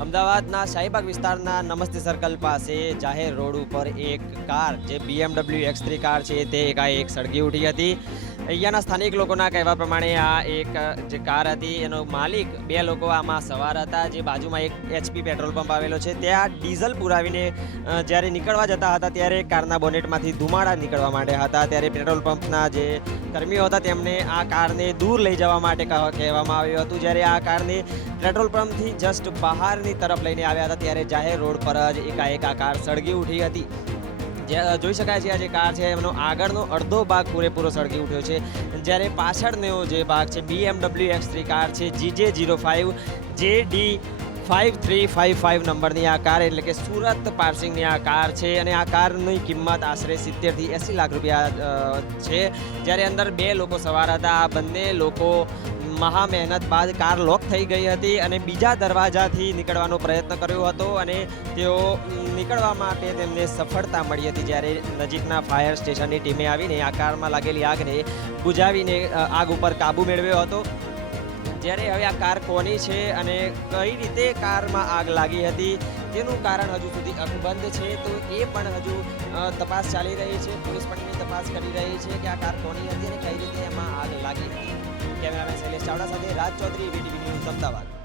અમદાવાદના શાહીબાગ વિસ્તારના નમસ્તે સર્કલ પાસે જાહેર રોડ ઉપર એક કાર, જે બીએમડબલ્યુ એક્સ થ્રી કાર છે, તે એકાએક સળગી ઉઠી હતી. અહીંયાના સ્થાનિક લોકોના કહેવા પ્રમાણે આ એક, જે કાર હતી, એનો માલિક બે લોકો આમાં સવાર હતા, જે બાજુમાં એક એચપી પેટ્રોલ પંપ આવેલો છે. ત્યાં ડીઝલ પુરાવીને જ્યારે નીકળવા જતા હતા, ત્યારે કારના બોનેટમાંથી ધુમાડા નીકળવા માંડ્યા હતા. ત્યારે પેટ્રોલ પંપના જે કર્મીઓ હતા, તેમને આ કારને દૂર લઈ જવા માટે કહ- કહેવામાં આવ્યું હતું. જ્યારે આ કારને પેટ્રોલ પંપથી જસ્ટ બહારની તરફ લઈને આવ્યા હતા, ત્યારે જાહેર રોડ પર જ એકાએક આ કાર સળગી ઉઠી હતી. જે જોઈ શકાય છે આ જે કાર છે, એમનો આગળનો અડધો ભાગ પૂરેપૂરો સળગી ઉઠ્યો છે. જ્યારે પાછળનો જે ભાગ છે, BMW એક્સ થ્રી કાર છે GJ zero five J D five three five five નંબરની આ કાર, એટલે કે સુરત પાર્સિંગની આ કાર છે, અને આ કારની કિંમત આશરે સિત્તેરથી એંસી લાખ રૂપિયા છે. જ્યારે અંદર બે લોકો સવાર હતા, આ બંને લોકો મહા મહેનત બાદ કાર લોક થઈ ગઈ હતી અને બીજા દરવાજાથી નીકળવાનો પ્રયત્ન કર્યો હતો અને તેઓ નીકળવા માટે તેમને સફળતા મળી હતી જ્યારે નજીકના ફાયર સ્ટેશનની ટીમે આવીને આ કારમાં લાગેલી આગને બુજાવીને આગ ઉપર કાબુ મેળવ્યો હતો. જ્યારે હવે આ કાર કોની છે અને કઈ રીતે કારમાં આગ લાગી હતી તેનું કારણ હજુ સુધી અકબંધ છે. તો એ પણ હજુ તપાસ ચાલી રહી છે. પોલીસ પણ એની તપાસ કરી રહી છે કે આ કાર કોની હતી અને કઈ રીતે એમાં આગ લાગી હતી. કેમેરામેન ચાવડા સાથે રાજ ચૌધરી વીટીવી ન્યૂઝ અમદાવાદ.